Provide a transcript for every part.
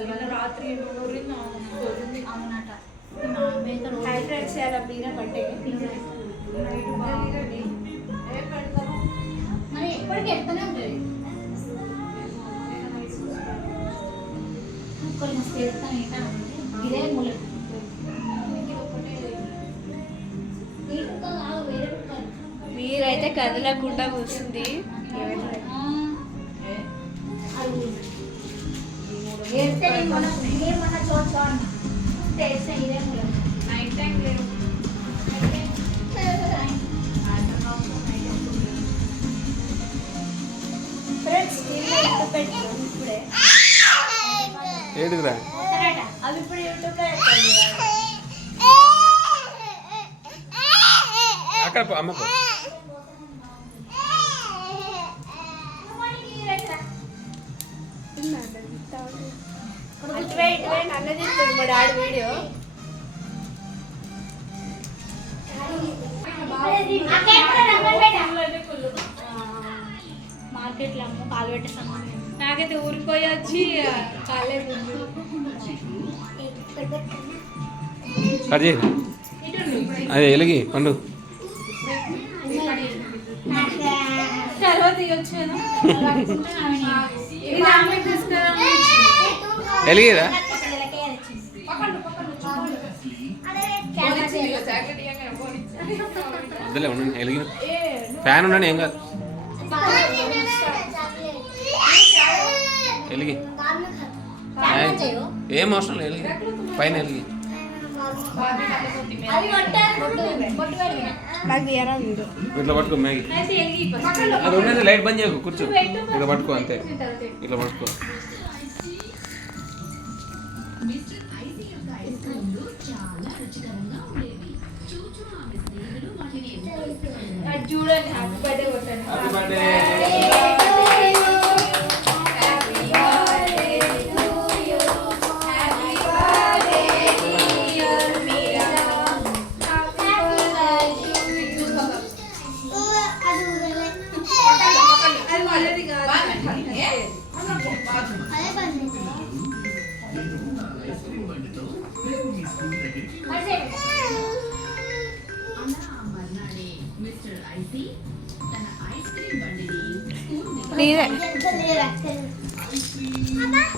అసలు రాత్రి అవునట హై ఫ్రెండ్స్ ఇలా బీరా పట్టే మరి ఎప్పటికీ ఎత్తనే ఉంటుంది కొన్ని చేస్తాను ఇదే మూల మీరైతే కదలకుండా కూర్చుంది నైట్ టైం లేదు ఫ్రెండ్స్ ఇప్పుడే ఏంటిదిరా అవి ఇప్పుడు యూట్యూబ్లో అక్కడ అమ్మకు అన్నది మా డాడీ వీడియో మార్కెట్లో అమ్మ పాలు పెట్టే సమయం నాకైతే ఊరిపోయి వచ్చి కాలేదు కట్ చేయి అదే ఎలిగి పండు తర్వాత తీయొచ్చాను ఇది ఆమె తీసుకురా ఎలిగిరా వద్దులే ఉండండి ఎలిగి ఫ్యాన్ ఉండండి ఏం కాదు ఎలిగి ఏం అవసరం లేదు ఎలిగి పైన ఎలిగి ఇట్లా పట్టుకో మ్యాగీ అది ఉండేది లైట్ బంద్ చేయకు కూర్చో ఇట్లా పట్టుకో అంతే ఇట్లా పట్టుకో చూడండి హ్యాపీ బర్త్డే కొట్టండి హ్యాపీ బర్త్డే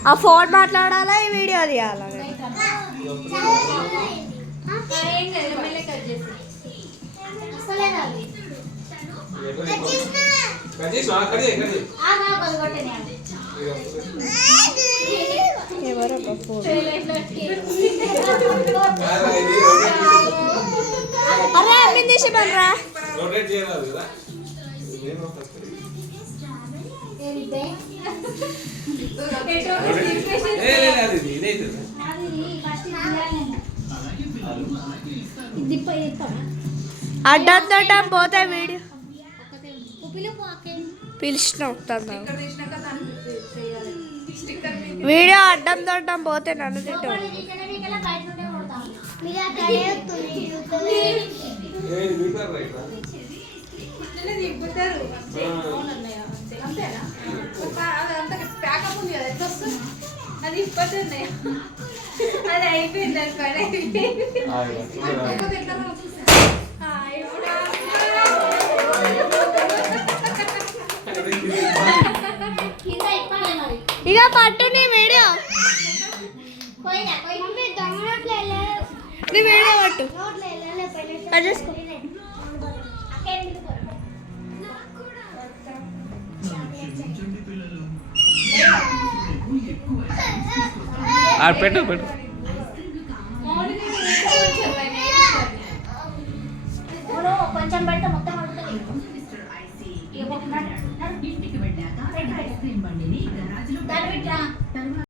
ఆ ఫోన్ మాట్లాడాలా ఈ వీడియో తీయాలా ఎవరో అరే అమ్మి తీసి పనరా అడ్డం పోతే వీడియో పిలిచిన వీడియో అడ్డం తొట్టం పోతే నన్ను తింటాం అది ఇప్పటి అది అయిపోయింది దాని పని అయిపోయింది ఇక పట్టు వీడియో నీ వీడియో పట్టు కట్ చేసుకో పెట్టు పెట్టు కొంచెం పెడితే మొత్తం దాని